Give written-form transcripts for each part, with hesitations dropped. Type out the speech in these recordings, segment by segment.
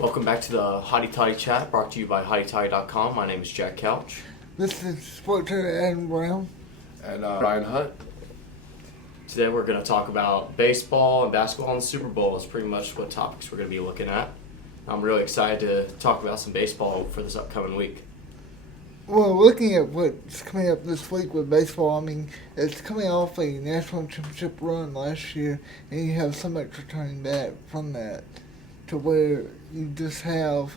Welcome back to the Hotty-toddy chat, brought to you by hottytoddy.com. My name is Jack Couch. This is Sports Editor Adam Brown. And Ryan Hutt. Today we're going to talk about baseball and basketball and the Super Bowl. Is pretty much what topics we're going to be looking at. I'm really excited to talk about some baseball for this upcoming week. Well, looking at what's coming up this week with baseball, I mean, it's coming off a national championship run last year, and you have so much returning back from that to where you just have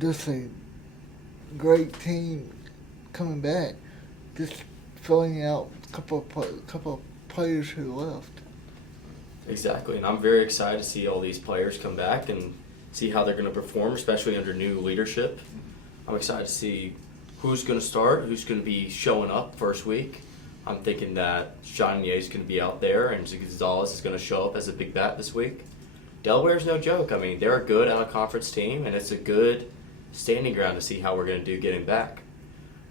a great team coming back, just filling out a couple of players who left. Exactly, and I'm very excited to see all these players come back and see how they're going to perform, especially under new leadership. I'm excited to see who's going to start, who's going to be showing up first week. I'm thinking that Johnny is going to be out there, and Gonzalez is going to show up as a big bat this week. Delaware's no joke. I mean, they're a good out-of-conference team, and it's a good standing ground to see how we're going to do getting back.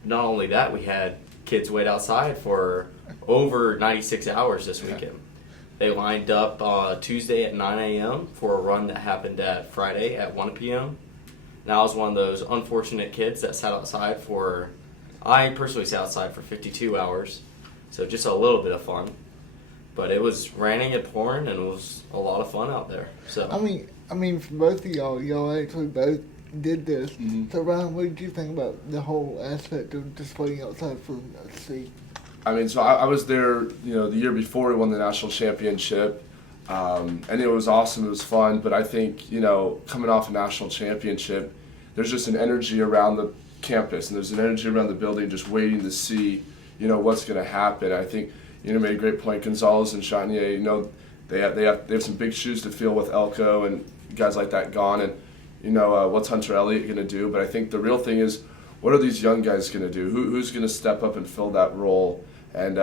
Not only that, we had kids wait outside for over 96 hours this weekend. They lined up Tuesday at 9 a.m. for a run that happened at Friday at 1 p.m. And I was one of those unfortunate kids that sat outside I personally sat outside for 52 hours, so just a little bit of fun. But it was raining and pouring, and it was a lot of fun out there. So I mean, for both of y'all actually both did this. Mm-hmm. So, Ryan, what did you think about the whole aspect of just waiting outside for a seat? I mean, so I was there, the year before we won the national championship, and it was awesome. It was fun. But I think, coming off a national championship, there's just an energy around the campus, and there's an energy around the building just waiting to see, what's going to happen. I think, made a great point. Gonzalez and Chanier, they have some big shoes to fill with Elko and guys like that gone. And, what's Hunter Elliott going to do? But I think the real thing is, what are these young guys going to do? Who's going to step up and fill that role? And,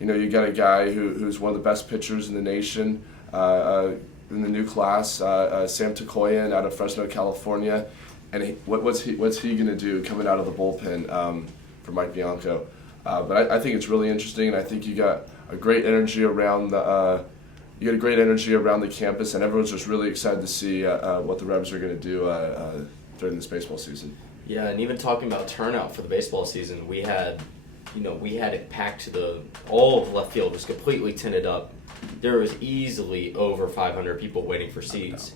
you got a guy who's one of the best pitchers in the nation in the new class, Sam Takoyan out of Fresno, California. And what's he going to do coming out of the bullpen for Mike Bianco? But I think it's really interesting, and I think you got a great energy around the campus, and everyone's just really excited to see what the Rebs are going to do during this baseball season. yeah, and even talking about turnout for the baseball season, we had it packed to all of left field was completely tinted up. There was easily over 500 people waiting for seats.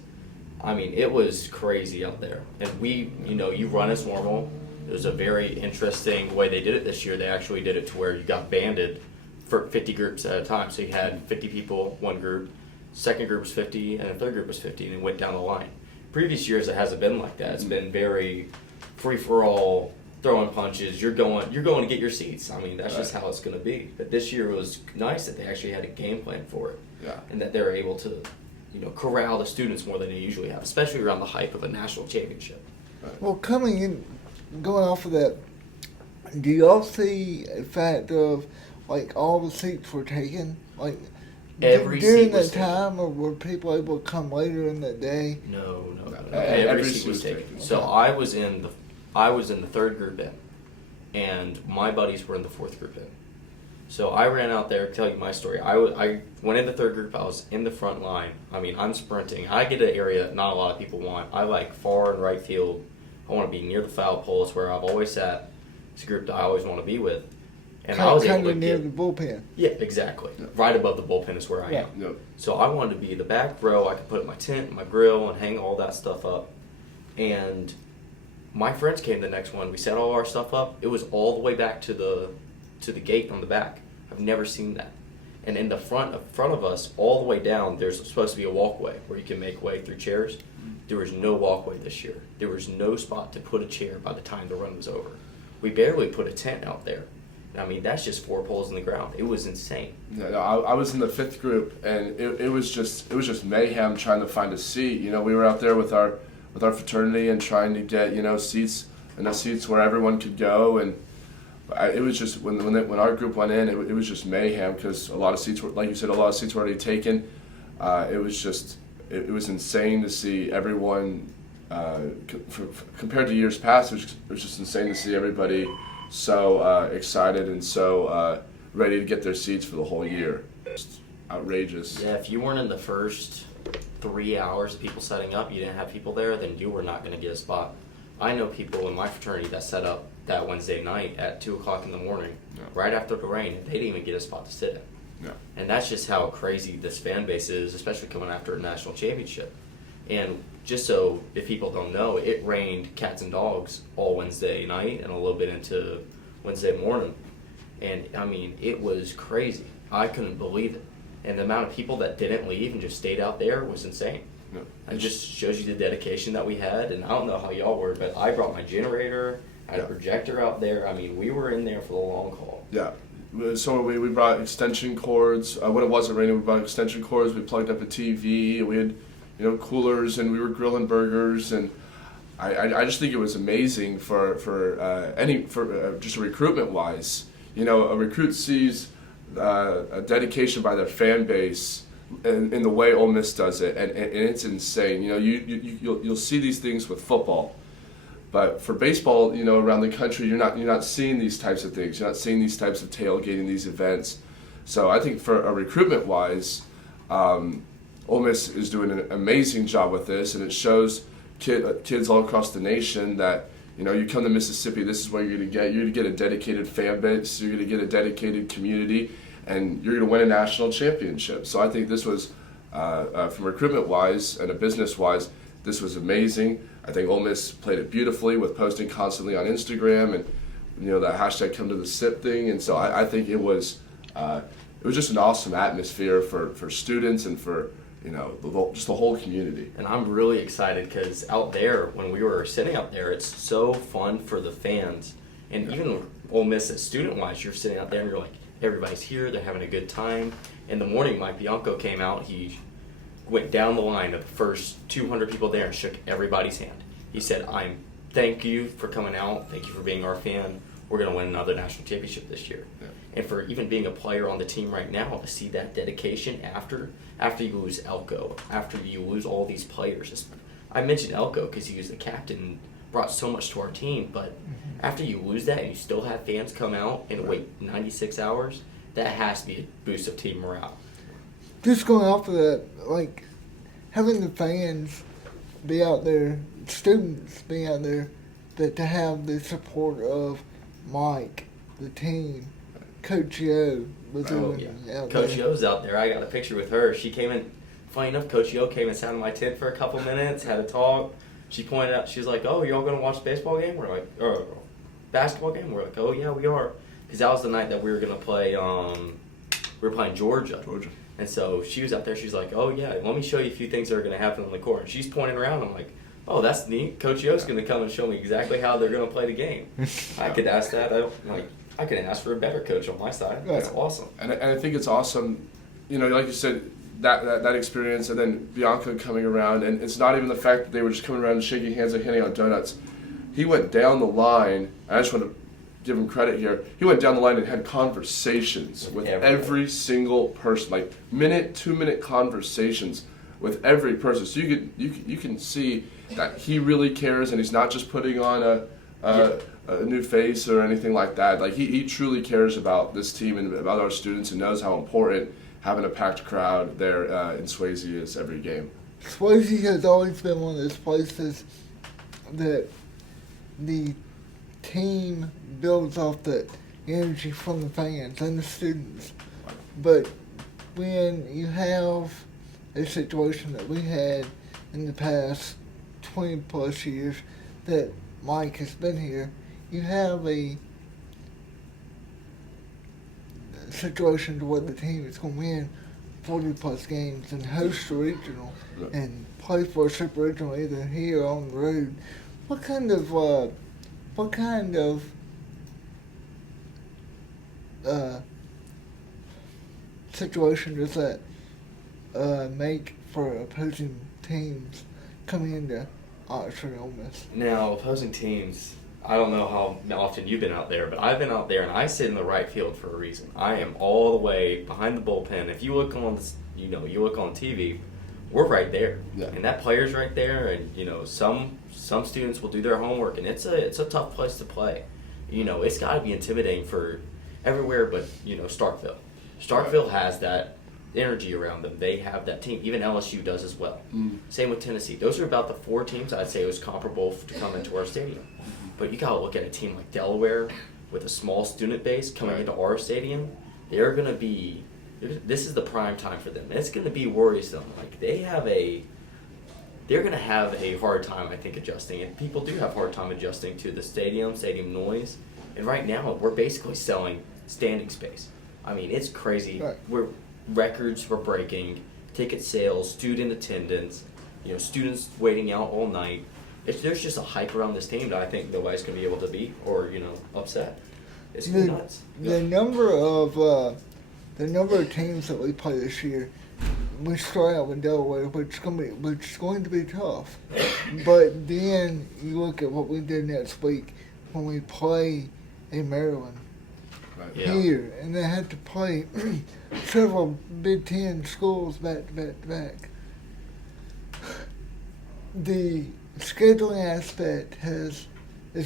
I mean, it was crazy out there. And you run as normal. It was a very interesting way they did it this year. They actually did it to where you got banded for 50 groups at a time. So you had 50 people, one group, second group was 50, and the third group was 50, and it went down the line. Previous years, it hasn't been like that. It's been very free-for-all, throwing punches. You're going to get your seats. I mean, that's just how it's going to be. But this year was nice that they actually had a game plan for it. Yeah. And that they were able to corral the students more than they usually have, especially around the hype of a national championship. Well, going off of that, do y'all see a fact of, all the seats were taken? Every during seat was that time, or were people able to come later in the day? No. Every seat was taken. So I was in the third group in, and my buddies were in the fourth group in. So I ran out there to tell you my story. I went in the third group. I was in the front line. I mean, I'm sprinting. I get an area that not a lot of people want. I like far and right field. I want to be near the foul pole. It's where I've always sat. It's a group that I always want to be with. And I was able to near the bullpen. Yeah, exactly. Yeah. Right above the bullpen is where I am. Yep. So I wanted to be the back row. I could put my tent, my grill, and hang all that stuff up. And my friends came the next one. We set all our stuff up. It was all the way back to the gate on the back. I've never seen that. And in the front of us, all the way down, there's supposed to be a walkway where you can make way through chairs. There was no walkway this year. There was no spot to put a chair by the time the run was over. We barely put a tent out there. I mean, that's just 4 poles in the ground. It was insane. Yeah, no, I was in the fifth group, and it was just mayhem trying to find a seat. We were out there with our fraternity and trying to get seats, enough seats where everyone could go. And it was just when our group went in, it was just mayhem because a lot of seats were, like you said, a lot of seats were already taken. It was insane to see everyone. Compared to years past, it was just insane to see everybody so excited and so ready to get their seats for the whole year. Just outrageous. Yeah, if you weren't in the first 3 hours of people setting up, you didn't have people there, then you were not going to get a spot. I know people in my fraternity that set up that Wednesday night at 2 o'clock in the morning, right after the rain, and they didn't even get a spot to sit in. Yeah. And that's just how crazy this fan base is, especially coming after a national championship. And just so if people don't know, it rained cats and dogs all Wednesday night and a little bit into Wednesday morning. And I mean, it was crazy. I couldn't believe it. And the amount of people that didn't leave and just stayed out there was insane. No. It just shows you the dedication that we had. And I don't know how y'all were, but I brought my generator, I had a projector out there. I mean, we were in there for the long haul. Yeah. So we brought extension cords. When it wasn't raining, we brought extension cords. We plugged up a TV. We had, coolers, and we were grilling burgers. And I just think it was amazing for just recruitment wise. A recruit sees a dedication by their fan base in the way Ole Miss does it, and it's insane. You'll see these things with football. But for baseball, around the country, you're not seeing these types of things. You're not seeing these types of tailgating, these events. So I think for a recruitment-wise, Ole Miss is doing an amazing job with this, and it shows kids all across the nation that you come to Mississippi, this is what you're going to get. You're going to get a dedicated fan base. You're going to get a dedicated community, and you're going to win a national championship. So I think this was, from recruitment-wise and a business-wise, this was amazing. I think Ole Miss played it beautifully with posting constantly on Instagram and the hashtag come to the SIP thing. And so I think it was just an awesome atmosphere for students and for just the whole community. And I'm really excited because out there, when we were sitting out there, it's so fun for the fans. And even Ole Miss, as student-wise, you're sitting out there and you're like, everybody's here, they're having a good time. In the morning, Mike Bianco came out. He went down the line of the first 200 people there and shook everybody's hand. He said, thank you for coming out. Thank you for being our fan. We're going to win another national championship this year. Yeah. And for even being a player on the team right now, to see that dedication after you lose Elko, after you lose all these players. I mentioned Elko because he was the captain and brought so much to our team, but after you lose that and you still have fans come out and wait 96 hours, that has to be a boost of team morale. Just going off of that, like having the fans be out there, students be out there, that to have the support of Mike, the team, Coach Yo was out Coach there. Yo's out there. I got a picture with her. She came in. Funny enough, Coach Yo came and sat in my tent for a couple minutes, had a talk. She pointed out, she was like, "Oh, y'all gonna watch the baseball game?" We're like, "Oh, basketball game?" We're like, "Oh yeah, we are," because that was the night that we were gonna play. We were playing Georgia. And so she was out there. She's like, "Oh yeah, let me show you a few things that are gonna happen on the court." And she's pointing around. I'm like, "Oh, that's neat. Coach Yo's gonna come and show me exactly how they're gonna play the game." I could ask that. I could ask for a better coach on my side. That's awesome. And I think it's awesome, like you said, that experience, and then Bianca coming around, and it's not even the fact that they were just coming around and shaking hands and handing out donuts. He went down the line, and I just want to give him credit here. He went down the line and had conversations with every single person, like 2-minute conversations with every person. So you can see that he really cares, and he's not just putting on a new face or anything like that. Like he truly cares about this team and about our students, and knows how important having a packed crowd there in Swayze is every game. Swayze has always been one of those places that the team builds off the energy from the fans and the students. But when you have a situation that we had in the past 20 plus years that Mike has been here, you have a situation to where the team is going to win 40 plus games and host a regional and play for a super regional either here or on the road. What kind of situation does that make for opposing teams coming into Oxford and Ole Miss? Now, opposing teams, I don't know how often you've been out there, but I've been out there, and I sit in the right field for a reason. I am all the way behind the bullpen. If you look on, you look on TV, we're right there, and that player's right there. And some students will do their homework, and it's a tough place to play. It's got to be intimidating for everywhere, but Starkville. Starkville has that energy around them. They have that team. Even LSU does as well. Mm. Same with Tennessee. Those are about the 4 teams I'd say it was comparable to come into our stadium. But you got to look at a team like Delaware with a small student base coming into our stadium. They're going to be – this is the prime time for them. And it's going to be worrisome. Like they're going to have a hard time, I think, adjusting. And people do have a hard time adjusting to the stadium noise. And right now, we're basically selling standing space. I mean, it's crazy. Right. Records we're breaking, ticket sales, student attendance, students waiting out all night. There's just a hype around this team that I think nobody's going to be able to beat or, upset. It's nuts. The number of teams that we play this year, we start out with Delaware, which is going to be tough. But then you look at what we did next week when we play in Maryland here, and they had to play several Big Ten schools back to back to back. The scheduling aspect is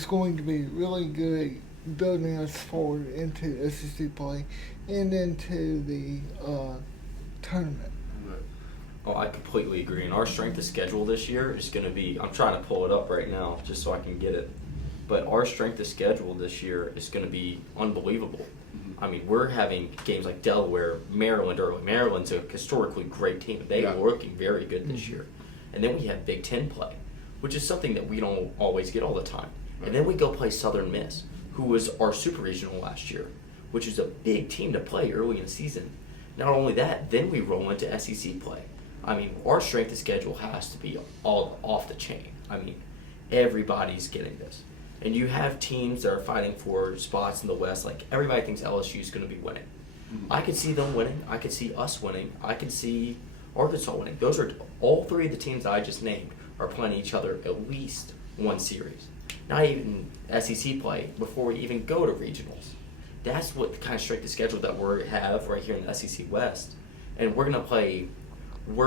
going to be really good, building us forward into SEC play and into the tournament. Oh, I completely agree. And our strength of schedule this year is going to be, I'm trying to pull it up right now just so I can get it. But our strength of schedule this year is going to be unbelievable. Mm-hmm. I mean, we're having games like Delaware, Maryland early. Maryland's a historically great team. They are looking very good this year. And then we have Big Ten play, which is something that we don't always get all the time. Right. And then we go play Southern Miss, who was our super regional last year, which is a big team to play early in the season. Not only that, then we roll into SEC play. I mean, our strength of schedule has to be all off the chain. I mean, everybody's getting this. And you have teams that are fighting for spots in the West. Like, everybody thinks LSU is going to be winning. Mm-hmm. I could see them winning. I could see us winning. I could see Arkansas winning. Those are all 3 of the teams that I just named are playing each other at least one series. Not even SEC play before we even go to regionals. That's what the kind of strength of schedule that we have right here in the SEC West. And we're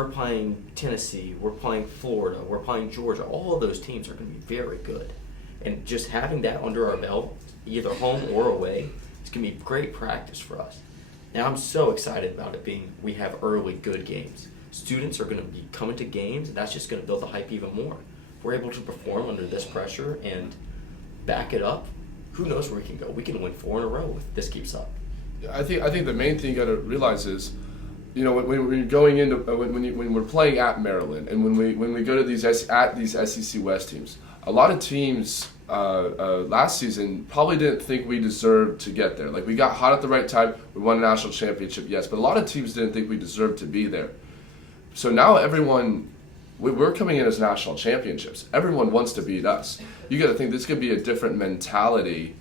playing Tennessee, we're playing Florida, we're playing Georgia. All of those teams are going to be very good. And just having that under our belt, either home or away, it's going to be great practice for us. And I'm so excited about it being we have early good games. Students are going to be coming to games, and that's just going to build the hype even more. If we're able to perform under this pressure and back it up, who knows where we can go. We can win 4 in a row if this keeps up. Yeah, I think the main thing you got to realize is, when you're going into when we're playing at Maryland, and when we go to these SEC West teams, a lot of teams last season probably didn't think we deserved to get there. Like, we got hot at the right time, we won a national championship, yes, but a lot of teams didn't think we deserved to be there. So now we're coming in as national championships. Everyone wants to beat us. You got to think this could be a different mentality.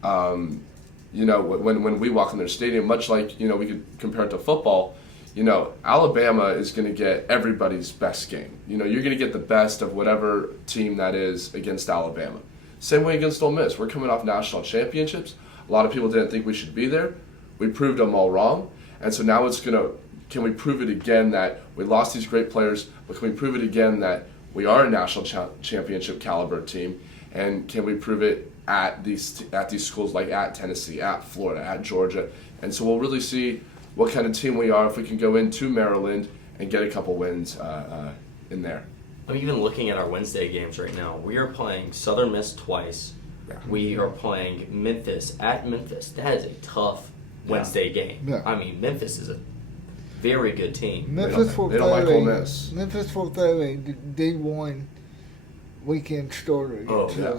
When we walk in their stadium, much like we could compare it to football. Alabama is going to get everybody's best game. You're going to get the best of whatever team that is against Alabama. Same way against Ole Miss. We're coming off national championships. A lot of people didn't think we should be there. We proved them all wrong. And so now can we prove it again that we lost these great players, but can we prove it again that we are a national championship caliber team? And can we prove it at these schools like at Tennessee, at Florida, at Georgia? And so we'll really see what kind of team we are if we can go into Maryland and get a couple wins in there. I'm even looking at our Wednesday games right now. We are playing Southern Miss twice. Yeah. We are playing Memphis at Memphis. That is a tough Wednesday game. Yeah. I mean, Memphis is a very good team. Memphis will like Ole Miss. Memphis will throw a D1 weekend starter.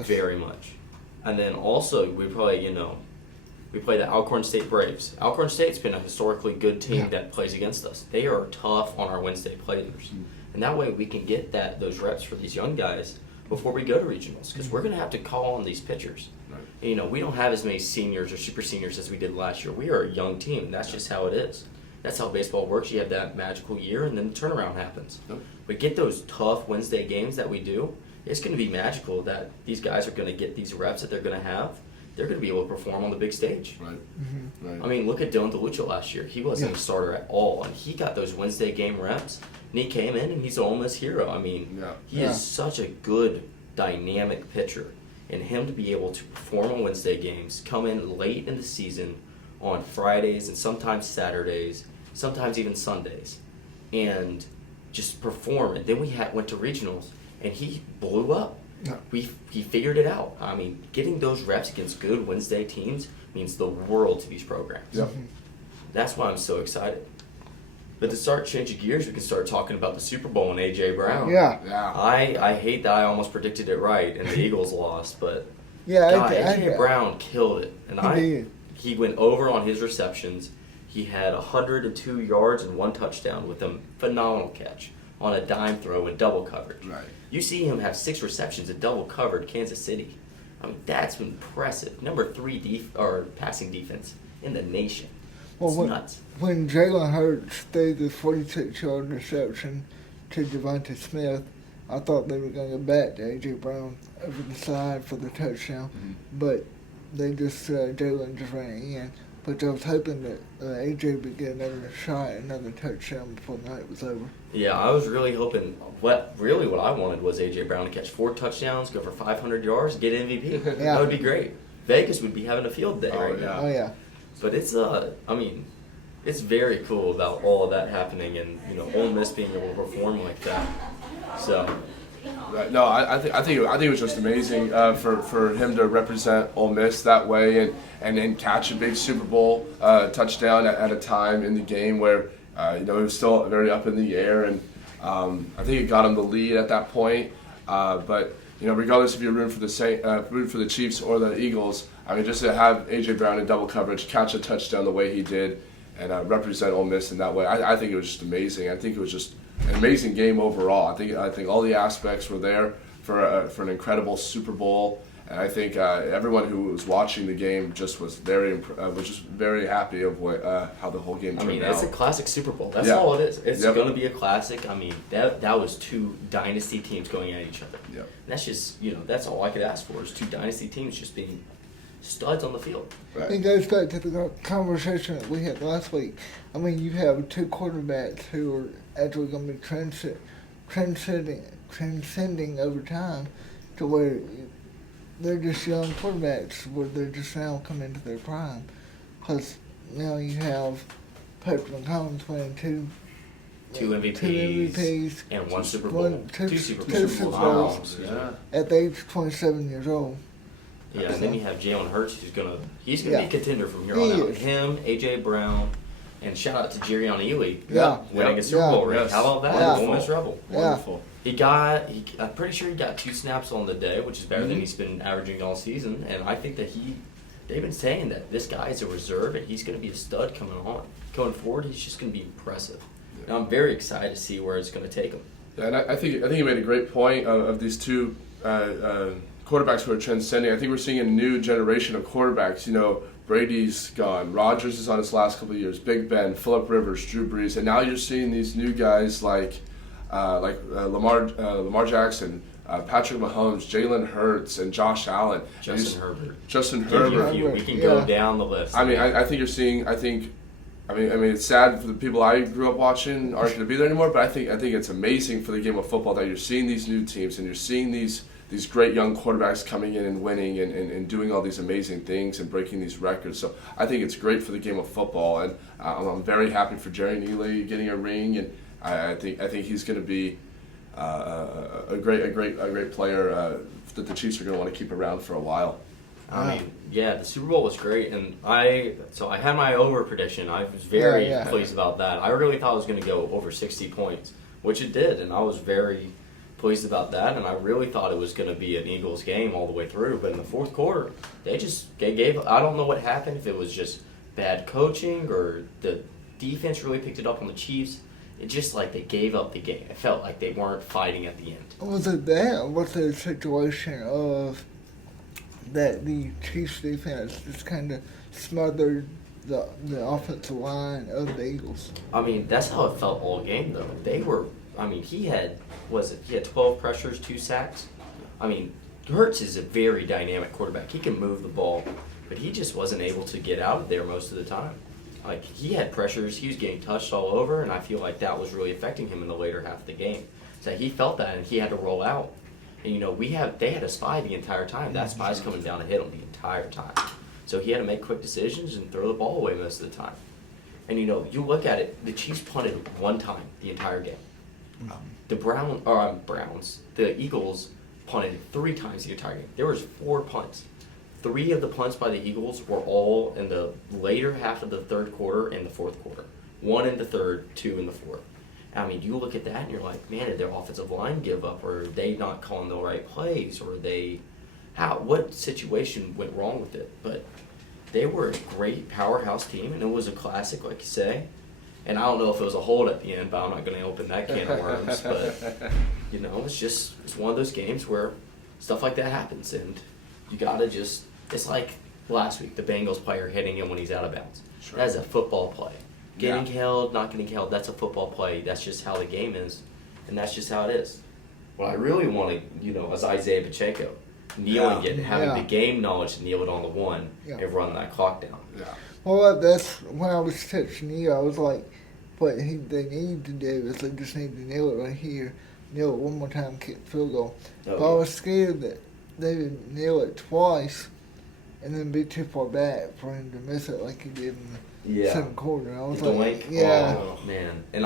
Very much. And then also we play the Alcorn State Braves. Alcorn State's been a historically good team that plays against us. They are tough on our Wednesday players. Mm-hmm. And that way we can get those reps for these young guys before we go to regionals, because we're going to have to call on these pitchers. Right. We don't have as many seniors or super seniors as we did last year. We are a young team. That's just how it is. That's how baseball works. You have that magical year, and then the turnaround happens. Yep. But get those tough Wednesday games that we do, it's going to be magical that these guys are going to get these reps that they're going to have. They're going to be able to perform on the big stage. Right. Mm-hmm. Right. I mean, look at Dylan DeLucia last year. He wasn't a starter at all, and he got those Wednesday game reps, and he came in, and he's an Ole Miss hero. I mean, he is such a good, dynamic pitcher, and him to be able to perform on Wednesday games, come in late in the season on Fridays and sometimes Saturdays, sometimes even Sundays, and just perform. And then we went to regionals, and he blew up. Yeah. He figured it out. I mean, getting those reps against good Wednesday teams means the world to these programs. Yep. That's why I'm so excited. But to start changing gears, we can start talking about the Super Bowl and A.J. Brown. Yeah. Yeah. I hate that I almost predicted it right and the Eagles lost, but Yeah, God, A.J. Brown killed it. And He did. he went over on his receptions. He had 102 yards and 1 touchdown with a phenomenal catch on a dime throw in double coverage. Right. You see him have 6 receptions in double covered Kansas City. I mean, that's impressive. Number 3 passing defense in the nation. It's nuts. When Jalen Hurts threw the 46-yard reception to Devontae Smith, I thought they were going to go back to A.J. Brown over the side for the touchdown, but Jalen just ran it in. But I was hoping that A.J. would get another shot, another touchdown before the night was over. Yeah, I was really hoping. What I wanted was A.J. Brown to catch 4 touchdowns, go for 500 yards, get MVP. Yeah. That would be great. Vegas would be having a field day right now. Oh, yeah. But it's it's very cool about all of that happening, and Ole Miss being able to perform like that. So. Right. No, I think it was just amazing for him to represent Ole Miss that way and then catch a big Super Bowl touchdown at a time in the game where it was still very up in the air, and I think it got him the lead at that point. But regardless if you're rooting for the Chiefs or the Eagles, I mean, just to have A.J. Brown in double coverage, catch a touchdown the way he did, and represent Ole Miss in that way, I think it was just amazing. I think it was just an amazing game overall. I think all the aspects were there for an incredible Super Bowl, and I think everyone who was watching the game just was just very happy of how the whole game turned out. I mean, it's a classic Super Bowl. That's Yeah. all it is. It's Yep. going to be a classic. I mean, that was 2 dynasty teams going at each other. Yep. That's just that's all I could ask for is 2 dynasty teams just being studs on the field. Right. It goes back to the conversation that we had last week. I mean, you have 2 quarterbacks who are actually going to be transcending over time to where they're just young quarterbacks where they're just now coming into their prime. Because now you have Patrick Mahomes winning 2 MVPs, 2 MVPs and 1 Super Bowl. 2 Super two Bowls. Super Wow. Bowls. Yeah. at the age of 27 years old. Yeah, and then you have Jalen Hurts, who's gonna be a contender from here He on out. is. Him, A.J. Brown, and shout out to Jerrion Ely Yeah. winning Yep. a Super Bowl ring. Yes. How about that? Yeah. Ole Miss Rebel. Yeah. Wonderful. I'm pretty sure he got 2 snaps on the day, which is better than Mhm. he's been averaging all season. And I think that they've been saying that this guy is a reserve and he's going to be a stud coming on. Going forward, he's just going to be impressive. And I'm very excited to see where it's going to take him. Yeah, and I think you made a great point of these 2 quarterbacks who are transcending. I think we're seeing a new generation of quarterbacks. Brady's gone, Rodgers is on his last couple of years, Big Ben, Phillip Rivers, Drew Brees, and now you're seeing these new guys like Lamar Jackson, Patrick Mahomes, Jalen Hurts, and Josh Allen. Justin Herbert. Justin Give you a Herbert. few. We can go Yeah. down the list. I mean, I think you're seeing. I mean, it's sad for the people I grew up watching aren't going to be there anymore. But I think it's amazing for the game of football that you're seeing these new teams and you're seeing these great young quarterbacks coming in and winning and doing all these amazing things and breaking these records. So I think it's great for the game of football, and I'm very happy for Jerry Neely getting a ring, and I think he's going to be a great player that the Chiefs are going to want to keep around for a while. I mean, yeah, the Super Bowl was great, and I had my over prediction. I was very Yeah. pleased about that. I really thought it was going to go over 60 points, which it did, and I was very pleased about that. And I really thought it was going to be an Eagles game all the way through. But in the fourth quarter, they gave. I don't know what happened. If it was just bad coaching or the defense really picked it up on the Chiefs. It just like they gave up the game. It felt like they weren't fighting at the end. Was it that, or was it a situation of that the Chiefs defense just kind of smothered the offensive line of the Eagles? I mean, that's how it felt all game, though. They were. I mean, he had 12 pressures, 2 sacks. I mean, Hurts is a very dynamic quarterback. He can move the ball, but he just wasn't able to get out of there most of the time. Like, he had pressures, he was getting touched all over, and I feel like that was really affecting him in the later half of the game. So he felt that, and he had to roll out. And, they had a spy the entire time. That spy's coming down to hit him the entire time. So he had to make quick decisions and throw the ball away most of the time. And you look at it, the Chiefs punted one time the entire game. The Browns, the Eagles punted 3 times the entire game. There was 4 punts. 3 of the punts by the Eagles were all in the later half of the third quarter and the fourth quarter. 1 in the third, 2 in the fourth. I mean, you look at that and you're like, man, did their offensive line give up, or are they not calling the right plays, or what situation went wrong with it? But they were a great powerhouse team, and it was a classic, like you say. And I don't know if it was a hold at the end, but I'm not going to open that can of worms. But, it's one of those games where stuff like that happens, and you got to it's like last week, the Bengals player hitting him when he's out of bounds. Sure. That's a football play. Getting held, not getting held, that's a football play. That's just how the game is, and that's just how it is. What I really wanted, was Isaiah Pacheco kneeling it, having the game knowledge to kneel it on the 1 and run that clock down. Yeah. Well, that's when I was touching you. I was like, what they need to do is they just need to nail it right here, nail it one more time, kick field goal. But I was scared that they would nail it twice and then be too far back for him to miss it like he did in the second quarter. I was like, oh man. And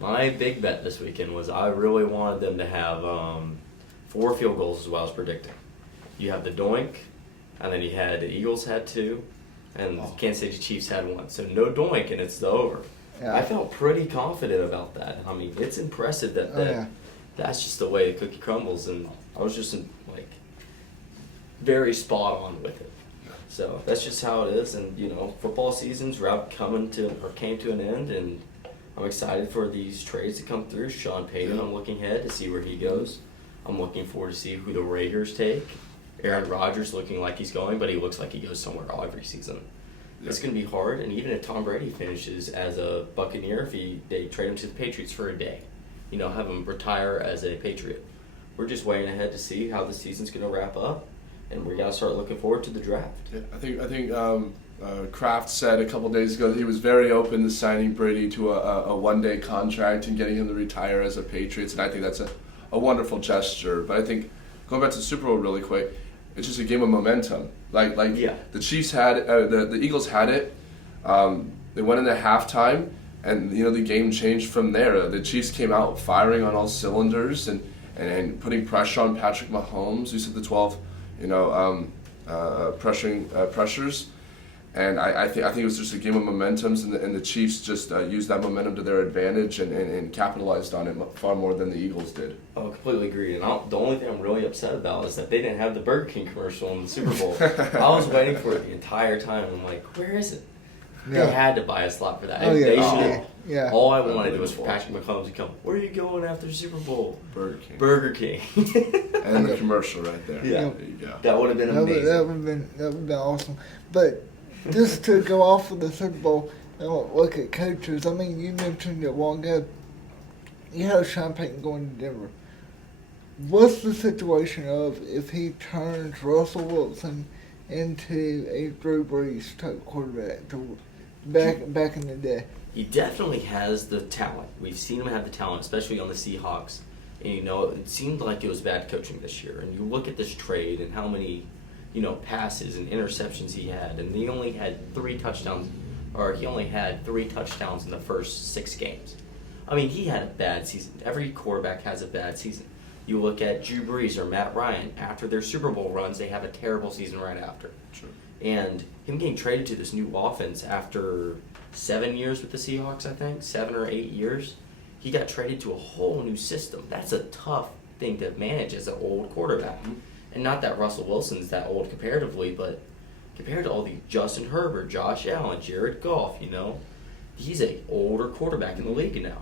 my big bet this weekend was I really wanted them to have 4 field goals, as well as predicting. You have the doink, and then you had the Eagles had 2, and the Kansas City Chiefs had 1. So no doink, and it's the over. Yeah. I felt pretty confident about that. I mean, it's impressive that's just the way the cookie crumbles, and I was just very spot on with it. So that's just how it is, and football season's came to an end, and I'm excited for these trades to come through. Sean Payton, I'm looking ahead to see where he goes. I'm looking forward to see who the Raiders take. Aaron Rodgers looking like he's going, but he looks like he goes somewhere every season. It's going to be hard, and even if Tom Brady finishes as a Buccaneer, if they trade him to the Patriots for a day, have him retire as a Patriot. We're just waiting ahead to see how the season's going to wrap up, and we got to start looking forward to the draft. Yeah, I think Kraft said a couple days ago that he was very open to signing Brady to a one-day contract and getting him to retire as a Patriots, and I think that's a wonderful gesture. But I think, going back to the Super Bowl really quick, it's just a game of momentum. The Chiefs had it, the Eagles had it. They went into halftime, and the game changed from there. The Chiefs came out firing on all cylinders and putting pressure on Patrick Mahomes. You said the 12, pressures. And I think it was just a game of momentums, and the Chiefs just used that momentum to their advantage and capitalized on it far more than the Eagles did. Oh, I completely agree. And the only thing I'm really upset about is that they didn't have the Burger King commercial in the Super Bowl. I was waiting for it the entire time, and I'm like, where is it? Yeah. They had to buy a slot for that. Oh, yeah. They should. Yeah. All I wanted was for Patrick Mahomes to come. Where are you going after the Super Bowl? Burger King. And the commercial right there. Yeah. There you go. That would have been amazing. That would have been awesome. But just to go off of the Super Bowl and look at coaches, I mean, you mentioned it a while ago. You have Sean Payton going to Denver. What's the situation of if he turns Russell Wilson into a Drew Brees type quarterback back in the day? He definitely has the talent. We've seen him have the talent, especially on the Seahawks. And it seemed like it was bad coaching this year. And you look at this trade and how many passes and interceptions he had, and he only had 3 touchdowns, or he only had 3 touchdowns in the first 6 games. I mean, he had a bad season. Every quarterback has a bad season. You look at Drew Brees or Matt Ryan, after their Super Bowl runs, they have a terrible season right after. Sure. And him getting traded to this new offense after 7 years with the Seahawks, I think, 7 or 8 years, he got traded to a whole new system. That's a tough thing to manage as an old quarterback. Mm-hmm. And not that Russell Wilson's that old comparatively, but compared to all the Justin Herbert, Josh Allen, Jared Goff, he's an older quarterback in the league now.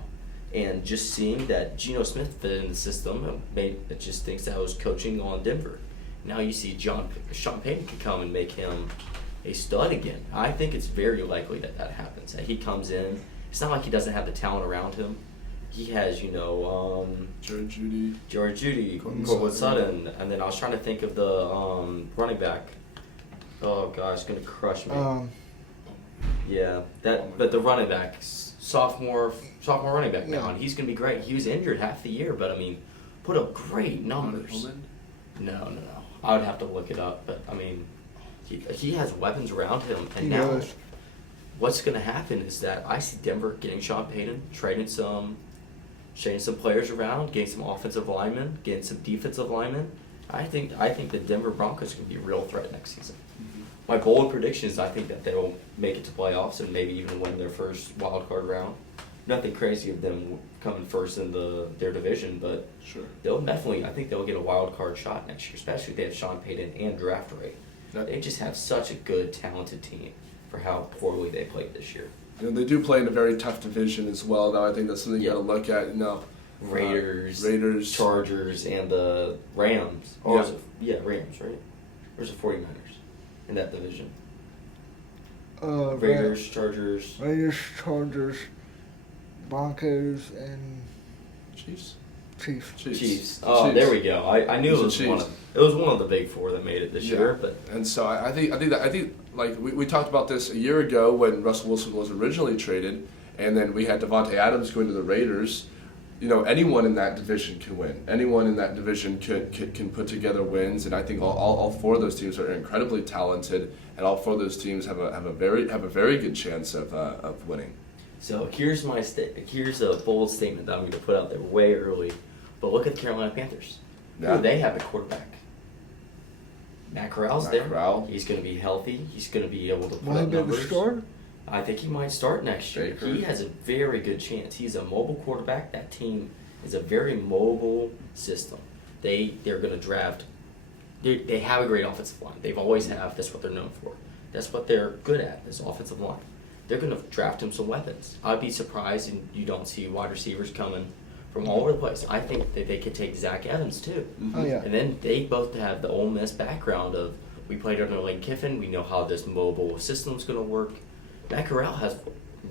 And just seeing that Geno Smith fit in the system, it just thinks that was coaching on Denver. Now you see Sean Payton can come and make him a stud again. I think it's very likely that happens. That he comes in. It's not like he doesn't have the talent around him. He has, Jared Judy, Cortland Sutton, and then I was trying to think of the running back. Oh gosh, it's gonna crush me. But the running back, sophomore running back now, and he's gonna be great. He was injured half the year, but I mean, put up great numbers. No. I would have to look it up, but I mean, he has weapons around him, and what's going to happen is that I see Denver getting Sean Payton, trading some players around, getting some offensive linemen, getting some defensive linemen. I think the Denver Broncos can be a real threat next season. My bold prediction is I think that they'll make it to playoffs and maybe even win their first wild card round. Nothing crazy of them coming first in their division, but Sure. I think they'll get a wild card shot next year, especially if they have Sean Payton and draft rate. They just have such a good, talented team for how poorly they played this year. They do play in a very tough division as well, though. I think that's something you got to look at. Raiders, Chargers, and the Rams. Or Rams, right? Or is it 49ers in that division? Raiders, Chargers, Broncos, and Chiefs. Chiefs. Oh, Chiefs. there we go. I knew it was Chiefs. one of the big four that made it this year. But and so I think like we talked about this a year ago when Russell Wilson was originally traded, and then we had Devontae Adams going to the Raiders. Anyone in that division can win. Anyone in that division can put together wins, and I think all four of those teams are incredibly talented, and all four of those teams have a very good chance of winning. So here's a bold statement that I'm going to put out there way early. But look at the Carolina Panthers. Yeah. They have a quarterback. Matt Corral's there. Corral. He's going to be healthy. He's going to be able to put Will he up be the numbers. starter? I think he might start next year. Baker. He has a very good chance. He's a mobile quarterback. That team is a very mobile system. They're going to draft. They have a great offensive line. They've always have. That's what they're known for. That's what they're good at, is offensive line. They're going to draft him some weapons. I'd be surprised if you don't see wide receivers coming from all over the place. I think that they could take Zach Evans too. Oh, yeah. And then they both have the Ole Miss background of, we played under Lane Kiffin. We know how this mobile system's going to work. Matt Corral has a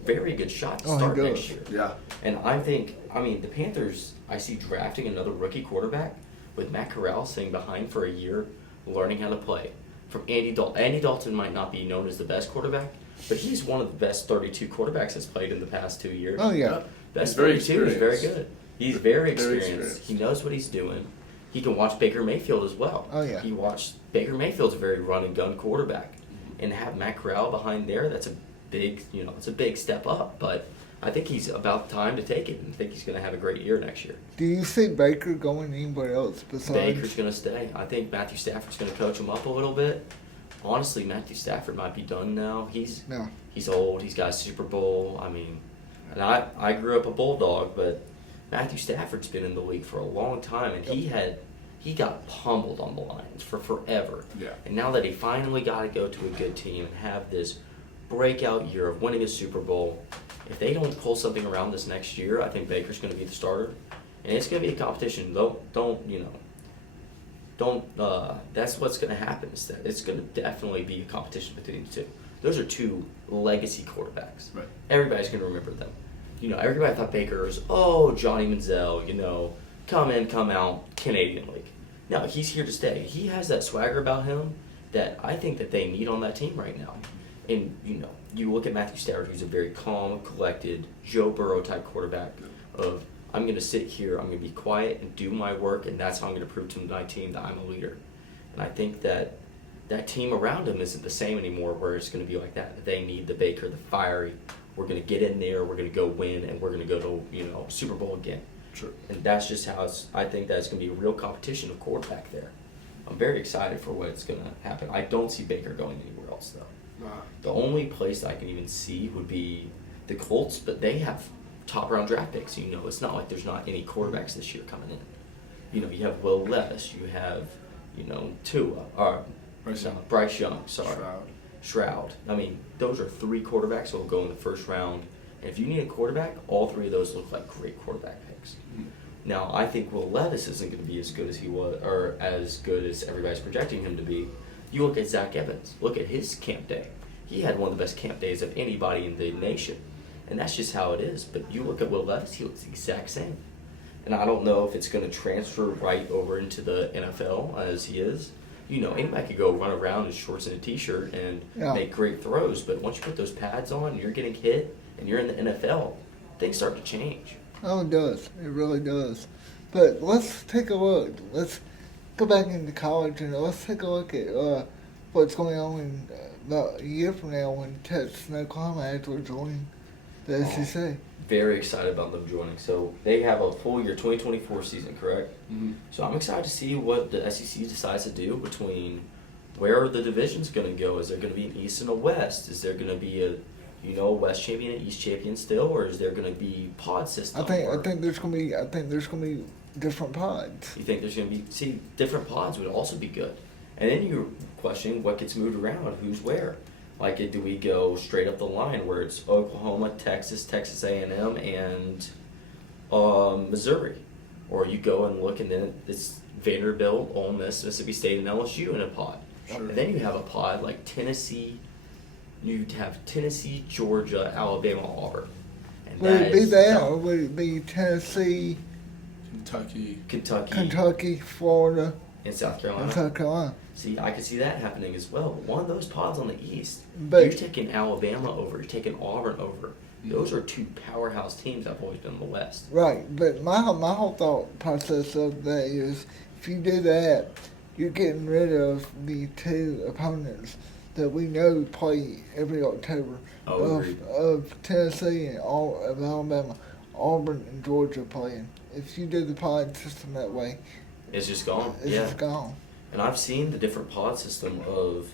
very good shot to start next year. Yeah. And the Panthers, I see drafting another rookie quarterback with Matt Corral sitting behind for a year, learning how to play. From Andy Dalton. Andy Dalton might not be known as the best quarterback, but he's one of the best 32 quarterbacks that's played in the past 2 years. Oh, yeah. Best He's very 32 is very experienced. good. He's very Very experienced. experienced. He knows what he's doing. He can watch Baker Mayfield as well. Oh, yeah. Baker Mayfield's a very run and gun quarterback. And to have Matt Corral behind there, that's a big step up. But I think he's about time to take it, and I think he's going to have a great year next year. Do you see Baker going anywhere else besides? Baker's going to stay. I think Matthew Stafford's going to coach him up a little bit. Honestly, Matthew Stafford might be done now. He's old. He's got a Super Bowl. And I grew up a Bulldog, but Matthew Stafford's been in the league for a long time, and he got pummeled on the Lions for forever. Yeah. And now that he finally got to go to a good team and have this breakout year of winning a Super Bowl, if they don't pull something around this next year, I think Baker's going to be the starter, and it's going to be a competition. That's what's going to happen. Is that it's going to definitely be a competition between the two. Those are two legacy quarterbacks. Right. Everybody's going to remember them. Everybody thought Baker was, Johnny Manziel, come in, come out, Canadian League. No, he's here to stay. He has that swagger about him that I think that they need on that team right now. And, you look at Matthew Stafford, who's a very calm, collected, Joe Burrow type quarterback of, I'm going to sit here, I'm going to be quiet and do my work, and that's how I'm going to prove to my team that I'm a leader. And I think that team around him isn't the same anymore where it's going to be like that. They need the Baker, the fiery, we're going to get in there, we're going to go win, and we're going to go to, Super Bowl again. Sure. And that's just how I think that's going to be a real competition of quarterback there. I'm very excited for what's going to happen. I don't see Baker going anywhere else, though. The only place I can even see would be the Colts, but they have top-round draft picks. It's not like there's not any quarterbacks this year coming in. You have Will Levis, you have, Tua, or Bryce Young, Shroud. Those are three quarterbacks that will go in the first round. And if you need a quarterback, all three of those look like great quarterback picks. Now, I think Will Levis isn't going to be as good as he was, or as good as everybody's projecting him to be. You look at Zach Evans. Look at his camp day. He had one of the best camp days of anybody in the nation. And that's just how it is. But you look at Will Levis, he looks the exact same. And I don't know if it's going to transfer right over into the NFL as he is. Anybody could go run around in shorts and a T-shirt and make great throws. But once you put those pads on and you're getting hit and you're in the NFL, things start to change. Oh, it does. It really does. But let's take a look. Let's go back into college and let's take a look at what's going on in about a year from now when Texas and Oklahoma actually join the SEC. Very excited about them joining. So they have a full year 2024 season, correct? Mm-hmm. So I'm excited to see what the SEC decides to do between where the division's going to go. Is there going to be an East and a West? Is there going to be a West champion and East champion still, or is there going to be pod system? I think there's gonna be different pods. You think there's going to be different pods would also be good, and then you're questioning what gets moved around, who's where. Like, do we go straight up the line where it's Oklahoma, Texas, Texas A&M, and Missouri, or you go and look and then it's Vanderbilt, Ole Miss, Mississippi State, and LSU in a pod, Sure. and then you have a pod like Tennessee. You'd have Tennessee, Georgia, Alabama, Auburn. And Would it be that, tough. or would it be Tennessee, Kentucky, Florida, and South Carolina? and South Carolina? See, I could see that happening as well. One of those pods on the East, But- you're taking Alabama over, you're taking Auburn over. Those are two powerhouse teams that have always been in the West. Right, but my whole thought process of that is, if you do that, you're getting rid of the two opponents that we know play every October Agreed. of Tennessee and all of Alabama, Auburn and Georgia playing. If you do the pod system that way, It's just gone. it's yeah. just gone. And I've seen the different pod system of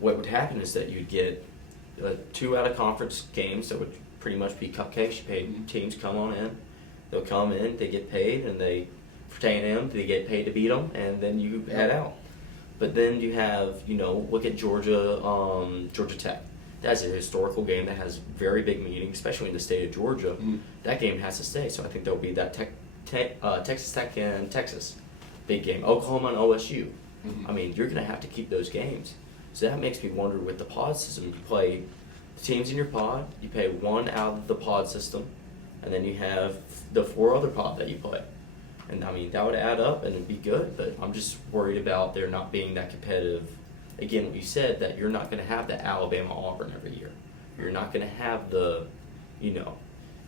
what would happen is that you'd get 2 out of conference games that would pretty much be cupcakes. You paid teams come on in, they'll come in, they get paid, and for A&M, they get paid to beat them, and then you head out. But then you have, look at Georgia Tech. That's a historical game that has very big meaning, especially in the state of Georgia. Mm-hmm. That game has to stay, so I think there'll be that Texas Tech and Texas big game. Oklahoma and OSU. Mm-hmm. I mean, you're going to have to keep those games. So that makes me wonder with the pod system. You play the teams in your pod, you pay one out of the pod system, and then you have the 4 other pod that you play. And I mean, that would add up and it'd be good, but I'm just worried about there not being that competitive. Again, what you said, that you're not going to have the Alabama Auburn every year. You're not going to have the,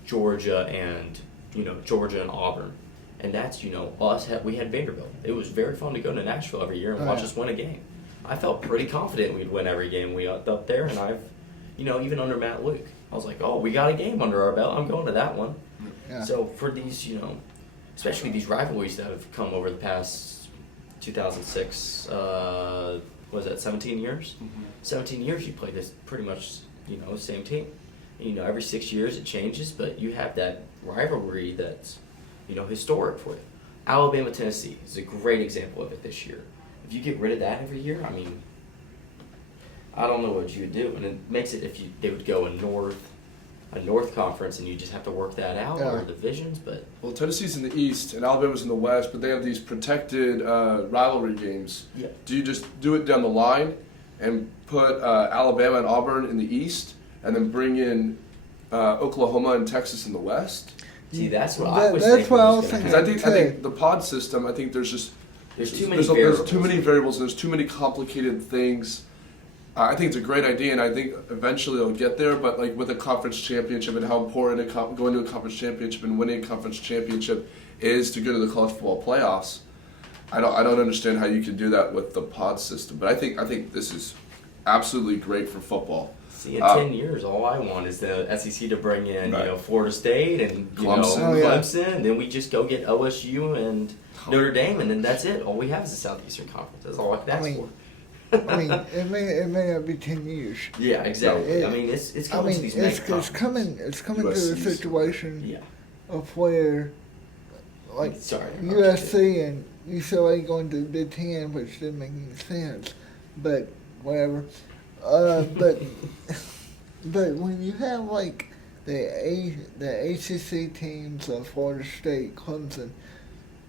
Georgia and Auburn. And that's, we had Vanderbilt. It was very fun to go to Nashville every year and watch us win a game. I felt pretty confident we'd win every game we up there, and I've, even under Matt Luke, I was like, oh, we got a game under our belt. I'm going to that one. Yeah. So for these, especially these rivalries that have come over the past 2006, was that 17 years? Mm-hmm. 17 years you play this pretty much, same team. Every 6 years it changes, but you have that rivalry that's, historic for you. Alabama, Tennessee is a great example of it this year. If you get rid of that every year, I mean, I don't know what you would do. And it makes it they would go a North conference and you just have to work that out, or divisions, but Well, Tennessee's in the East and Alabama's in the West, but they have these protected rivalry games. yeah. Do you just do it down the line and put Alabama and Auburn in the East, and then bring in Oklahoma and Texas in the West? See, that's what I was That's thinking. what I was was gonna Because thinking. I think the pod system, I think there's just There's too many variables. There's too many variables. There's too many complicated things. I think it's a great idea, and I think eventually it'll get there. But like with a conference championship and how important going to a conference championship and winning a conference championship is to go to the college football playoffs, I don't understand how you can do that with the pod system. But I think this is absolutely great for football. See, in 10 years, all I want is the SEC to bring in, Right. Florida State and Clemson. Clemson, and then we just go get OSU and Notre Dame, and then that's it. All we have is the Southeastern Conference. That's all I can ask for. I mean, it may not be 10 years. Yeah, exactly. I mean, it's coming to these mega it's conferences. coming to a USC's. situation Yeah. of where, like, Sorry. USC and UCLA going to the Big Ten, which didn't make any sense, but whatever. But when you have like the ACC teams of Florida State, Clemson,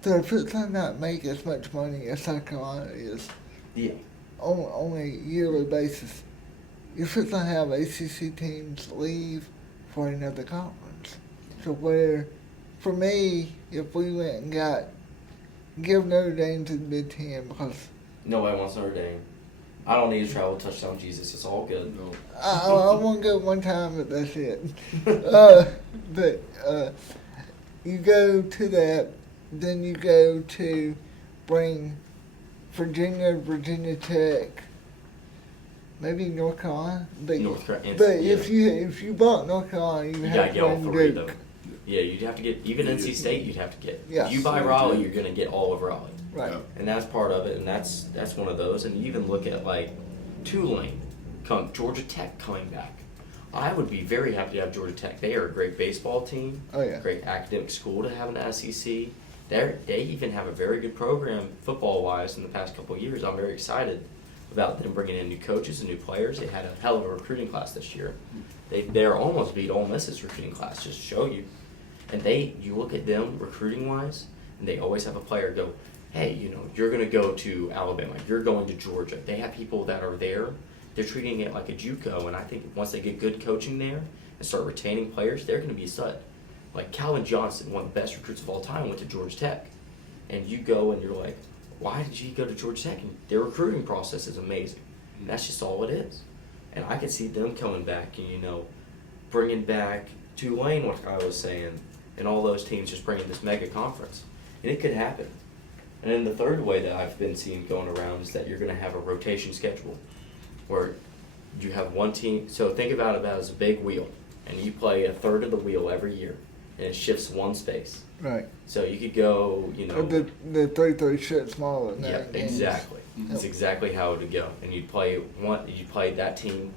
they're fixing not make as much money as South Carolina is Yeah. on a yearly basis. You're fixing to have ACC teams leave for another conference. So where, for me, if we went and give Notre Dame to the Big Ten, because Nobody wants Notre Dame. I don't need to travel touchdown Jesus. It's all good. No. I want to go one time, but that's it. But you go to that, then you go to bring Virginia Tech, maybe North Carolina. But, North Carolina. but if you bought North Carolina, You gotta get all three of them. Yeah, you'd have to get even Yeah, NC State. You'd have to get. Yeah. If you buy Raleigh, you're gonna get all of Raleigh, Right. Yeah. and that's part of it. And that's one of those. And you even look at like Tulane, Georgia Tech coming back. I would be very happy to have Georgia Tech. They are a great baseball team. Oh yeah. Great academic school to have in the SEC. They even have a very good program football wise in the past couple of years. I'm very excited about them bringing in new coaches and new players. They had a hell of a recruiting class this year. They're almost beat Ole Miss's recruiting class, just to show you. And you look at them recruiting wise, and they always have a player go, hey, you're going to go to Alabama, you're going to Georgia. They have people that are there. They're treating it like a JUCO, and I think once they get good coaching there and start retaining players, they're going to be a stud. Like Calvin Johnson, one of the best recruits of all time, went to Georgia Tech. And you go and you're like, why did you go to Georgia Tech? And their recruiting process is amazing. And that's just all it is. And I could see them coming back and, bringing back Tulane, like I was saying, and all those teams just bringing this mega conference. And it could happen. And then the third way that I've been seeing going around is that you're going to have a rotation schedule where you have one team. So think about it as a big wheel, and you play a third of the wheel every year, and it shifts one space. Right. So you could go, The 3-3 shit smaller. Than Yeah, that games. exactly. That's exactly how it would go. And you'd play that team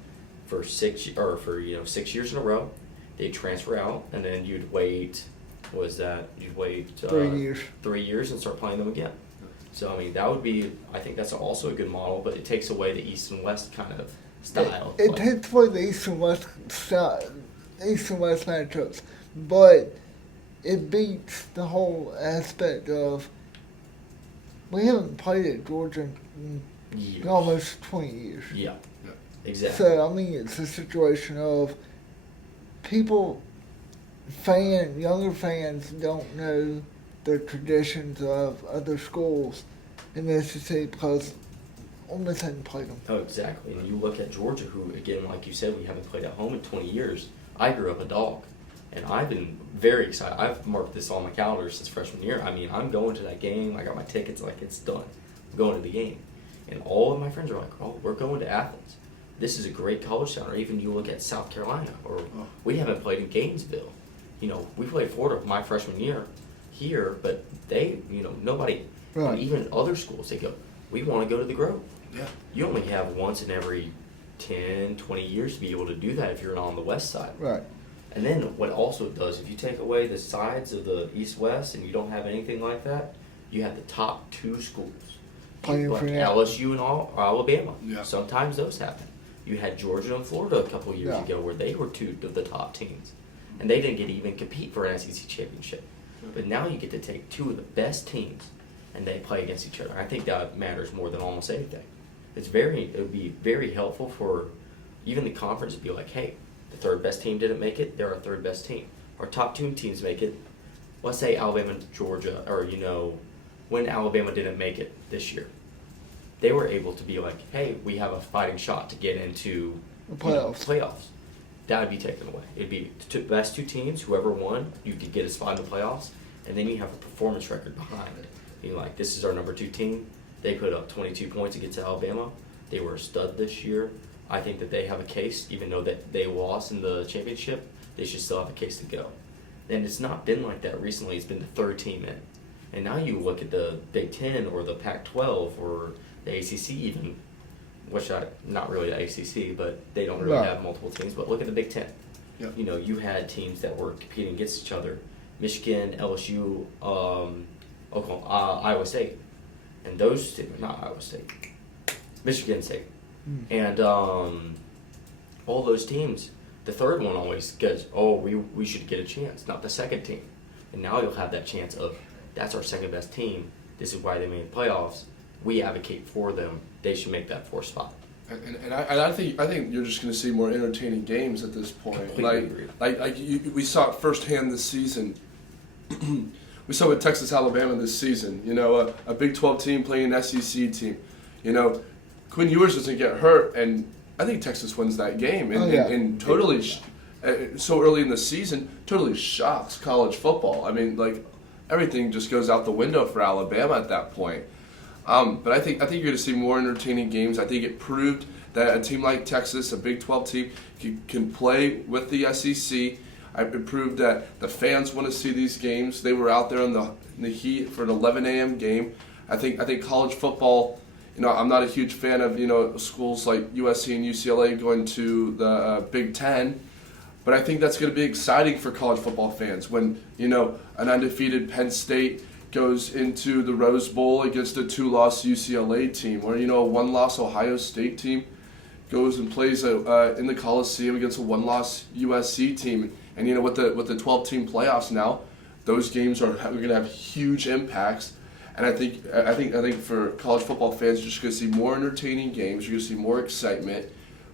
for 6 years in a row. They'd transfer out, and then you'd wait. You'd wait 3 years. 3 years and start playing them again. So that would be. I think that's also a good model, but it takes away the East and West kind of style. It takes away the East and West matchups, but it beats the whole aspect of we haven't played at Georgia in Years. almost 20 years. Yeah. Exactly. So it's a situation of younger fans don't know the traditions of other schools in the SEC because Ole Miss hadn't played them. Oh, exactly. And you look at Georgia, who, again, like you said, we haven't played at home in 20 years. I grew up a dog, and I've been very excited. I've marked this on my calendar since freshman year. I'm going to that game. I got my tickets, it's done. I'm going to the game. And all of my friends are like, oh, we're going to Athens. This is a great college town. Or even you look at South Carolina, or we haven't played in Gainesville. We played Florida my freshman year here, but they, nobody, Right. and even other schools, they go, we want to go to the Grove. Yeah. You only have once in every 10, 20 years to be able to do that if you're on the west side. Right. And then what also does, if you take away the sides of the east-west and you don't have anything like that, you have the top two schools. Playing like for LSU and Alabama. Yeah. Sometimes those happen. You had Georgia and Florida a couple of years Yeah. ago where they were two of the top teams. And they didn't get to even compete for an SEC championship. But now you get to take two of the best teams and they play against each other. I think that matters more than almost anything. It would be very helpful for even the conference to be like, hey, the third best team didn't make it, they're our third best team. Our top two teams make it. Let's say Alabama and Georgia, or when Alabama didn't make it this year, they were able to be like, hey, we have a fighting shot to get into The playoffs. Playoffs. That would be taken away. It'd be the best two teams, whoever won, you could get a spot in the playoffs, and then you have a performance record behind it. This is our number 2 team. They put up 22 points against Alabama. They were a stud this year. I think that they have a case, even though that they lost in the championship, they should still have a case to go. And it's not been like that recently. It's been the third team in. And now you look at the Big Ten or the Pac-12 or the ACC even, not really the ACC, but they don't really have multiple teams. But look at the Big Ten. Yep. You had teams that were competing against each other. Michigan, LSU, Oklahoma, Iowa State. And those two, not Iowa State, Michigan State. And all those teams, the third one always gets, we should get a chance, not the second team. And now you'll have that chance of, that's our second best team. This is why they made we advocate for them. They should make that 4th spot. And I think you're just going to see more entertaining games at this point. Completely agree. We saw it firsthand this season. We saw with Texas Alabama this season. A Big 12 team playing an SEC team. Quinn Ewers doesn't get hurt, and I think Texas wins that game. And totally, so early in the season, totally shocks college football. Everything just goes out the window for Alabama at that point. But I think you're going to see more entertaining games. I think it proved that a team like Texas, a Big 12 team, can play with the SEC. It proved that the fans want to see these games. They were out there in the heat for an 11 a.m. game. I think college football. I'm not a huge fan of schools like USC and UCLA going to the Big Ten, but I think that's going to be exciting for college football fans when an undefeated Penn State goes into the Rose Bowl against a 2-loss UCLA team, or a 1-loss Ohio State team goes and plays in the Coliseum against a 1-loss USC team. And with the 12-team playoffs now, those games are going to have huge impacts. And I think for college football fans, you're just going to see more entertaining games. You're going to see more excitement.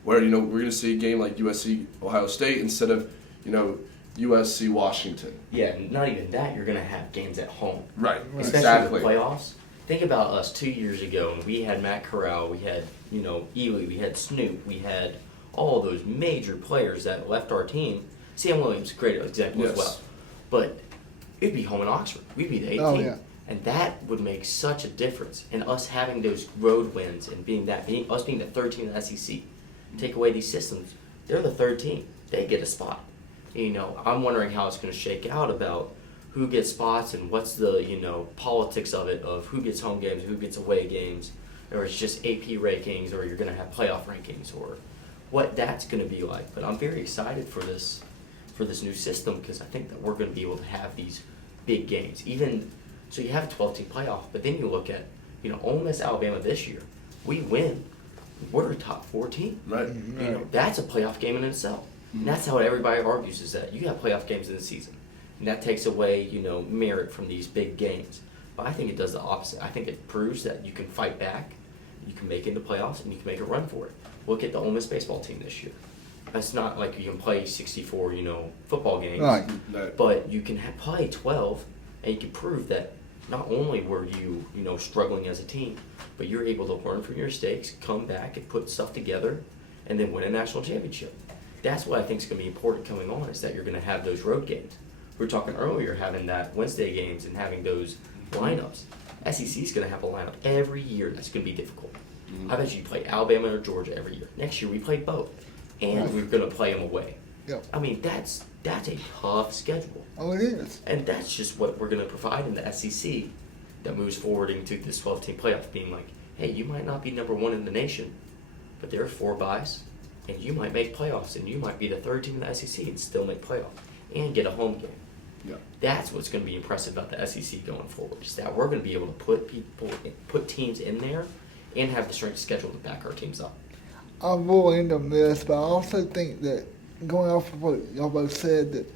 Where we're going to see a game like USC Ohio State instead of USC Washington. Yeah, not even that. You're going to have games at home. Right. Especially Exactly. the playoffs. Think about us 2 years ago, and we had Matt Corral, we had Ely, we had Snoop, we had all those major players that left our team. Sam Williams, great example as well. But it'd be home in Oxford. We'd be the 18th. Oh, yeah. And that would make such a difference. And us having those road wins and us being the third team in the SEC, take away these systems, they're the third team. They get a spot. I'm wondering how it's going to shake out about who gets spots and what's the, politics of it, of who gets home games, who gets away games, or it's just AP rankings, or you're going to have playoff rankings, or what that's going to be like. But I'm very excited for this new system because I think that we're going to be able to have these big games. So you have a 12-team playoff, but then you look at, Ole Miss, Alabama this year. We win. We're a top 4 team. Right. That's a playoff game in itself. And that's how everybody argues, is that you have playoff games in the season. And that takes away, merit from these big games. But I think it does the opposite. I think it proves that you can fight back, you can make it into playoffs, and you can make a run for it. Look at the Ole Miss baseball team this year. It's not like you can play 64, football games. Right. But you can play 12, and you can prove that not only were you, struggling as a team, but you're able to learn from your mistakes, come back and put stuff together, and then win a national championship. That's what I think is going to be important coming on, is that you're going to have those road games. We were talking earlier, having that Wednesday games and having those lineups. SEC is going to have a lineup every year that's going to be difficult. I bet you play Alabama or Georgia every year. Next year we play both, and we're going to play them away. Yep. I mean, that's a tough schedule. Oh, it is. And that's just what we're going to provide in the SEC that moves forward into this 12-team playoff, being like, hey, you might not be number 1 in the nation, but there are 4 byes, and you might make playoffs, and you might be the 3rd team in the SEC and still make playoffs and get a home game. Yeah. That's what's going to be impressive about the SEC going forward, is that we're going to be able to put teams in there and have the strength of schedule to back our teams up. I will end on this, but I also think that, going off of what y'all both said, that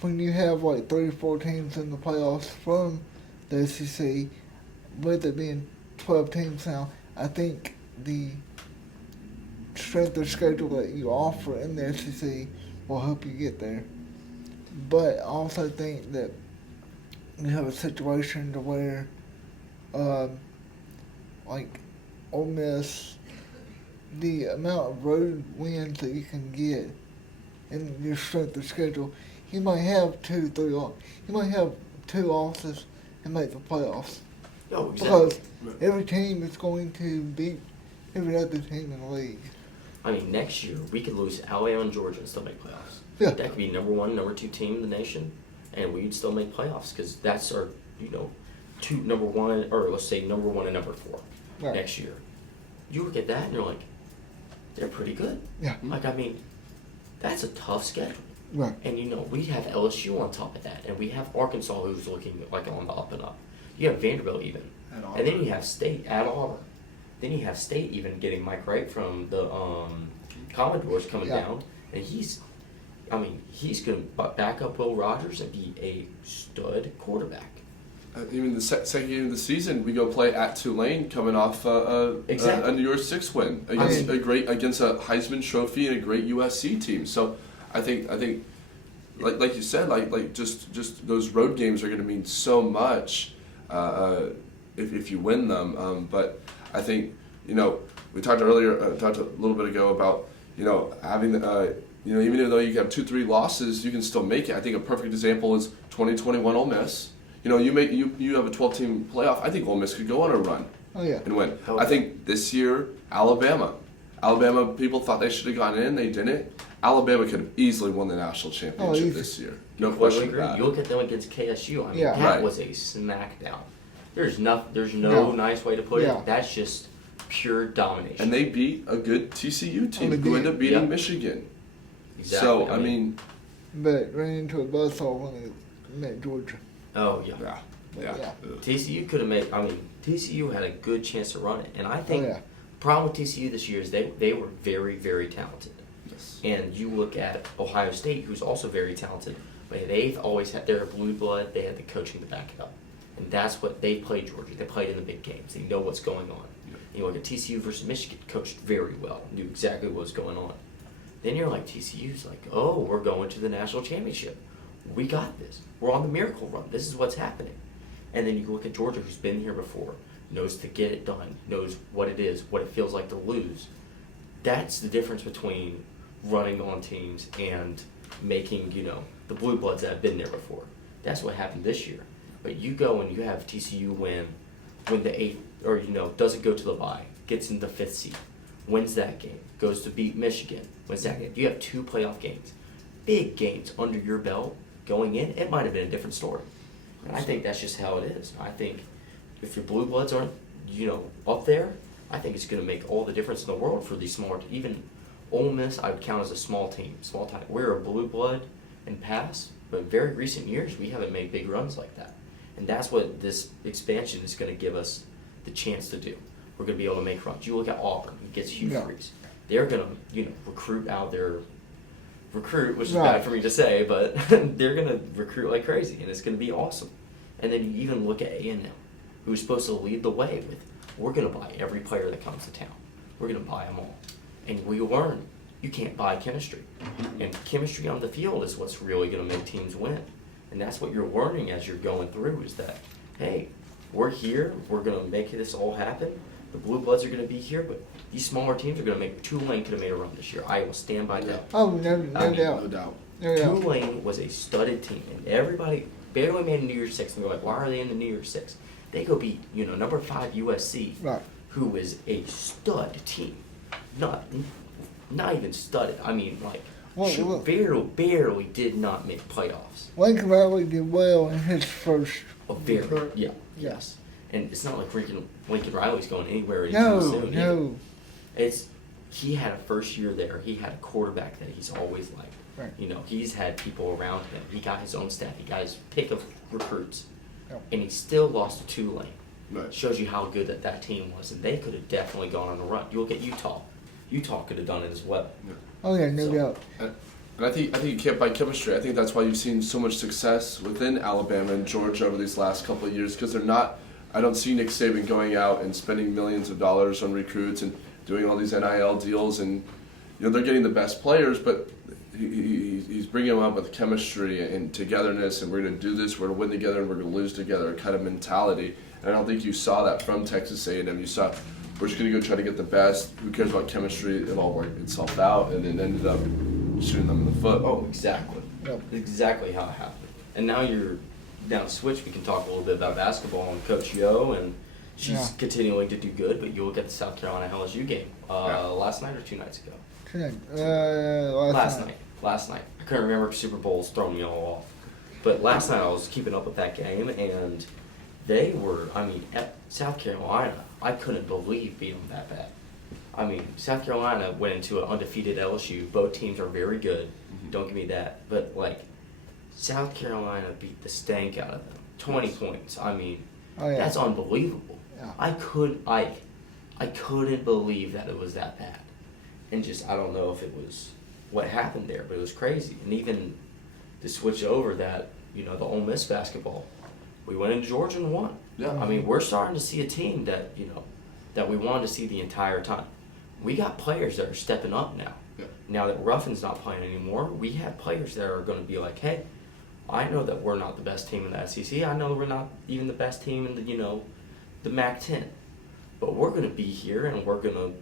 when you have like 3 or 4 teams in the playoffs from the SEC, with it being 12 teams now, I think the strength of schedule that you offer in the SEC will help you get there. But I also think that you have a situation to where, like Ole Miss, the amount of road wins that you can get in your strength of schedule, you might have 2 losses and make the playoffs. Oh, exactly. Because every team is going to beat every other team in the league. I mean, next year we could lose Alabama and Georgia and still make playoffs. Yeah. That could be number 1, number 2 team in the nation, and we'd still make playoffs because that's our, number 1, or let's say number 1 and number 4 Right. next year. You look at that and you're like, they're pretty good. Yeah. Like, I mean, that's a tough schedule. Right. And, we have LSU on top of that, and we have Arkansas who's looking like on the up and up. You have Vanderbilt even. And then you have State at Auburn. Then you have State even getting Mike Wright from the Commodores coming down, and he's going to back up Will Rogers and be a stud quarterback. Even the second game of the season, we go play at Tulane, coming off a New Year's 6 win against against a Heisman Trophy and a great USC team. So I think like you said, like just those road games are going to mean so much if you win them. But I think we talked a little bit ago about having even though you have 2-3 losses, you can still make it. I think a perfect example is 2021 Ole Miss. You know, you have a 12-team playoff. I think Ole Miss could go on a run Oh yeah. and win. Oh. I think this year, Alabama, people thought they should have gone in. They didn't. Alabama could have easily won the national championship easy. this year. No Completely question agree. about You it. look at them against KSU. I mean, Yeah. that Right. was a smackdown. There's no No. nice way to put Yeah. it. That's just pure domination. And they beat a good TCU team they who did. ended up beating Yep. Michigan. exactly. So, I mean, But ran into a buzzsaw when they met Georgia. oh yeah. yeah. Yeah. Yeah. Ugh. TCU could have made. I mean, TCU had a good chance to run it, and I think yeah. the problem with TCU this year is they were very, very talented. Yes. And you look at Ohio State, who's also very talented, but they've always had their blue blood. They had the coaching to back it up, and that's what they played Georgia. They played in the big games. They know what's going on. You look at TCU versus Michigan, coached very well, knew exactly what was going on. Then you're like, TCU's like, oh, we're going to the national championship. We got this. We're on the miracle run. This is what's happening. And then you look at Georgia, who's been here before, knows to get it done, knows what it is, what it feels like to lose. That's the difference between running on teams and making, the blue bloods that have been there before. That's what happened this year. But you go and you have TCU win the eighth, or doesn't go to the bye, gets in the fifth seed, wins that game, goes to beat Michigan, wins that game. You have 2 playoff games, big games under your belt going in. It might have been a different story. And I think that's just how it is. I think if your blue bloods aren't, up there, I think it's going to make all the difference in the world for these smaller. Even Ole Miss, I would count as a small team, small time. We're a blue blood in past, but in very recent years, we haven't made big runs like that. And that's what this expansion is going to give us the chance to do. We're going to be able to make runs. You look at Auburn, who gets Hugh Yeah. Freeze. They're going to, recruit out their which is Right. bad for me to say, but they're going to recruit like crazy, and it's going to be awesome. And then you even look at A&M, who's supposed to lead the way with, we're going to buy every player that comes to town. We're going to buy them all. And we learn you can't buy chemistry. And chemistry on the field is what's really going to make teams win. And that's what you're learning as you're going through is that, hey, we're here, we're going to make this all happen. The Blue Bloods are going to be here, but these smaller teams are going to make. Tulane could have made a run this year. I will stand by that. Oh, no I mean, doubt. No doubt. No doubt. Tulane was a studded team, and everybody barely made a New Year's Six, and they're like, why are they in the New Year's Six? They go beat, number 5 USC, Right. who is a stud team. Not even studded. I mean, like, Well, barely did not make playoffs. Lincoln Riley did well in his first. Yeah, yes. And it's not like Lincoln Riley's going anywhere anytime No, soon. either. no. He had a first year there. He had a quarterback that he's always liked. Right. He's had people around him. He got his own staff. He got his pick of recruits. Yep. And he still lost to Tulane. Right. Shows you how good that team was. And they could have definitely gone on a run. You look at Utah. Utah could have done it as well. Oh yeah, no So- doubt. And I think you can't buy chemistry. I think that's why you've seen so much success within Alabama and Georgia over these last couple of years because they're not. I don't see Nick Saban going out and spending millions of dollars on recruits and doing all these NIL deals and they're getting the best players, but he's bringing them up with chemistry and togetherness and we're going to do this, we're going to win together and we're going to lose together kind of mentality. And I don't think you saw that from Texas A&M. You saw we're just going to go try to get the best. Who cares about chemistry? It'll all work itself out, and it ended up shooting them in the foot. Oh, exactly. Yep. Exactly how it happened. And now you're down to switch. We can talk a little bit about basketball and Coach Yo, and she's Yeah. continuing to do good. But you look at the South Carolina LSU game last night or 2 nights ago. Last night. Last night. I couldn't remember. Super Bowl's throwing me all off. But last night I was keeping up with that game, and they were. At South Carolina, I couldn't believe beat them that bad. South Carolina went into an undefeated LSU. Both teams are very good. Don't give me that. But, South Carolina beat the stank out of them. 20 points. Oh, yeah. That's unbelievable. Yeah. I couldn't believe that it was that bad. And I don't know if it was what happened there, but it was crazy. And even to switch over that, the Ole Miss basketball, we went into Georgia and won. Yeah. We're starting to see a team that, that we wanted to see the entire time. We got players that are stepping up now. Yeah. Now that Ruffin's not playing anymore, we have players that are going to be like, hey, I know that we're not the best team in the SEC. I know we're not even the best team in the, the MAC-10. But we're going to be here and we're going to,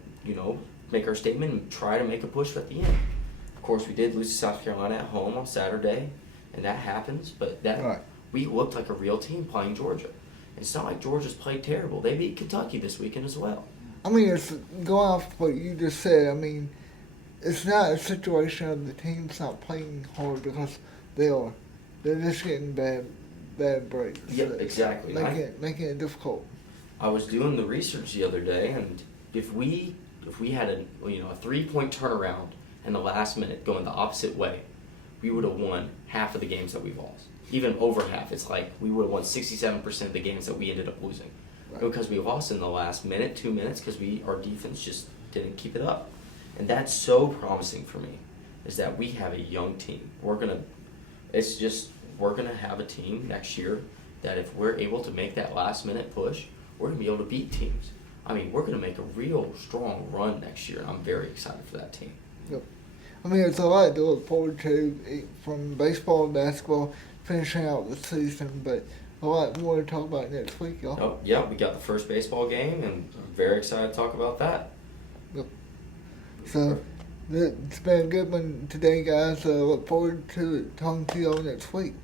make our statement and try to make a push at the end. Of course, we did lose to South Carolina at home on Saturday, and that happens. But that Right. we looked like a real team playing Georgia. It's not like Georgia's played terrible. They beat Kentucky this weekend as well. I mean, it's going off what you just said. I mean, it's not a situation of the team's not playing hard because they are. They're just getting bad breaks. Yep, exactly. Making it difficult. I was doing the research the other day, and if we had a 3-point turnaround in the last minute going the opposite way, we would have won half of the games that we've lost. Even over half. It's like we would have won 67% of the games that we ended up losing. Right. Because we lost in the last minute, 2 minutes, because our defense just didn't keep it up. And that's so promising for me, is that we have a young team. We're gonna have a team next year that if we're able to make that last minute push, we're gonna be able to beat teams. I mean, we're gonna make a real strong run next year, and I'm very excited for that team. Yep. I mean, it's a lot to look forward to from baseball and basketball, finishing out the season, but a lot more to talk about next week, y'all. Oh, yeah, we got the first baseball game, and I'm very excited to talk about that. Yep. So, it's been a good one today, guys. Look forward to talking to y'all next week.